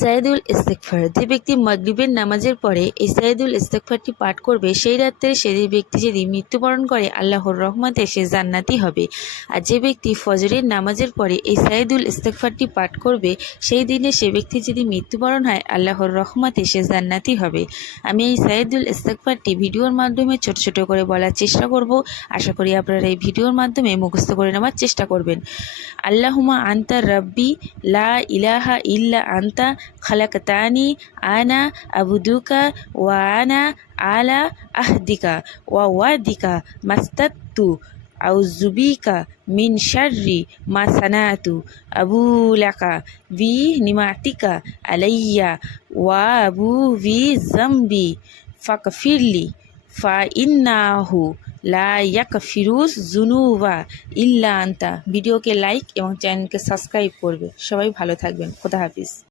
সাইয়দুল ইস্তেগফার, যে ব্যক্তি মাগরিবের নামাজের পরে এই সাইয়দুল ইস্তেগফারটি পাঠ করবে সেই রাত্রে সে ব্যক্তি যদি মৃত্যুবরণ করে আল্লাহর রহমতে সে জান্নাতি হবে। আর যে ব্যক্তি ফজরের নামাজের পরে এই সাইয়দুল ইস্তেগফারটি পাঠ করবে সেই দিনে সে ব্যক্তি যদি মৃত্যুবরণ হয় আল্লাহর রহমতে সে জান্নাতি হবে। আমি এই সাইয়দুল ইস্তেগফারটি ভিডিওর মাধ্যমে ছোট ছোট করে বলার চেষ্টা করব। আশা করি আপনারা এই ভিডিওর মাধ্যমে মুখস্থ করে নেওয়ার চেষ্টা করবেন। আল্লাহুম্মা আনতা রাব্বি লা ইলাহা ইল্লা আনতা খালাকতানি আনা আবুদুকা ওয়া আনা আলা আহদিকা ওয়া ওয়াদিকা মাস্তাতু আউযুবিকা মিন শাররি মা সানাতু আবু লাকা বি নিমাতিকা আলাইয়া ওয়া আবু বি জামবি ফাগফিরলি ফা ইন্নাহু লা ইয়াগফিরুজ যুনুবা ইল্লা আনতা। ভিডিওকে লাইক এবং চ্যানেলকে সাবস্ক্রাইব করবে। সবাই ভালো থাকবেন। খোদা হাফিজ।